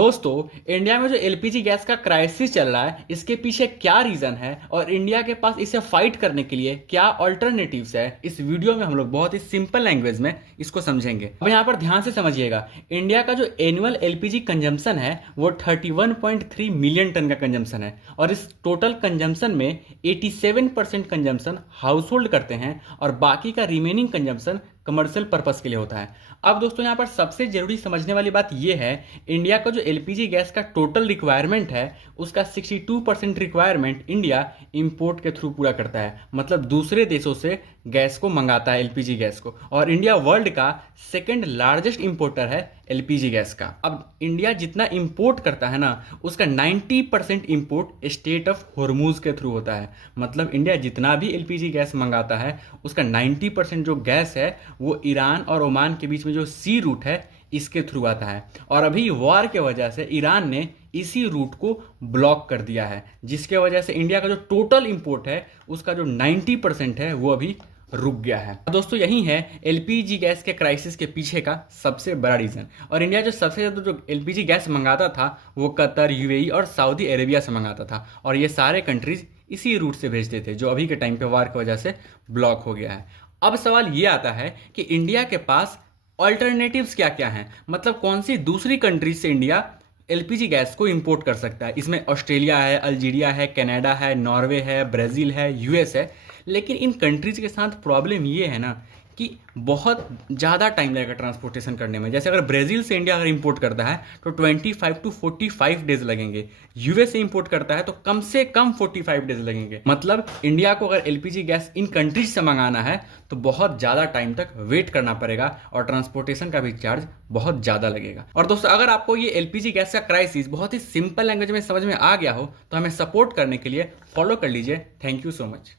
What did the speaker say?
दोस्तों, इंडिया में जो एलपीजी गैस का क्राइसिस चल रहा है, इसके पीछे क्या रीजन है और इंडिया के पास इसे फाइट करने के लिए क्या ऑल्टरनेटिव्स है, इस वीडियो में हम लोग बहुत ही सिंपल लैंग्वेज में इसको समझेंगे। अब यहाँ पर ध्यान से समझिएगा, इंडिया का जो एनुअल एलपीजी कंजम्पशन है वो 31.3 मिलियन टन का कंजम्पशन है और इस टोटल कंजम्पशन में 87% कंजम्पशन हाउस होल्ड करते हैं और बाकी का रिमेनिंग कंजम्पशन कमर्शियल पर्पस के लिए होता है। अब दोस्तों यहाँ पर सबसे जरूरी समझने वाली बात यह है, इंडिया का जो एलपीजी गैस का टोटल रिक्वायरमेंट है उसका 62% रिक्वायरमेंट इंडिया इंपोर्ट के थ्रू पूरा करता है, मतलब दूसरे देशों से गैस को मंगाता है एलपीजी गैस को। और इंडिया वर्ल्ड का सेकंड लार्जेस्ट इंपोर्टर है एलपीजी गैस का। अब इंडिया जितना इंपोर्ट करता है ना, उसका 90% इंपोर्ट स्टेट ऑफ हॉर्मूज के थ्रू होता है। मतलब इंडिया जितना भी एलपीजी गैस मंगाता है उसका 90% जो गैस है वो ईरान और ओमान के बीच में जो सी रूट है इसके थ्रू आता है। और अभी वॉर के वजह से ईरान ने इसी रूट को ब्लॉक कर दिया है, जिसके वजह से इंडिया का जो टोटल इंपोर्ट है उसका जो 90% है वो अभी रुक गया है। दोस्तों, यही है एलपीजी गैस के क्राइसिस के पीछे का सबसे बड़ा रीजन। और इंडिया जो सबसे ज़्यादा जो एलपीजी गैस मंगाता था वो कतर, यूएई और सऊदी अरेबिया से मंगाता था और ये सारे कंट्रीज इसी रूट से भेजते थे, जो अभी के टाइम पे वार की वजह से ब्लॉक हो गया है। अब सवाल ये आता है कि इंडिया के पास ऑल्टरनेटिव्स क्या क्या हैं, मतलब कौन सी दूसरी कंट्रीज से इंडिया एलपीजी गैस को इंपोर्ट कर सकता है। इसमें ऑस्ट्रेलिया है, अल्जीरिया है, कनाडा है, नॉर्वे है, ब्राज़ील है, यूएस है। लेकिन इन कंट्रीज के साथ प्रॉब्लम ये है ना कि बहुत ज़्यादा टाइम लगेगा ट्रांसपोर्टेशन करने में। जैसे अगर ब्राज़ील से इंडिया अगर इंपोर्ट करता है तो 25 to 45 डेज लगेंगे, यूएस से इंपोर्ट करता है तो कम से कम 45 डेज लगेंगे। मतलब इंडिया को अगर एलपीजी गैस इन कंट्रीज से मंगाना है तो बहुत ज़्यादा टाइम तक वेट करना पड़ेगा और ट्रांसपोर्टेशन का भी चार्ज बहुत ज़्यादा लगेगा। और दोस्तों, अगर आपको ये एलपीजी गैस का क्राइसिस बहुत ही सिंपल लैंग्वेज में समझ में आ गया हो तो हमें सपोर्ट करने के लिए फॉलो कर लीजिए। Thank you so much.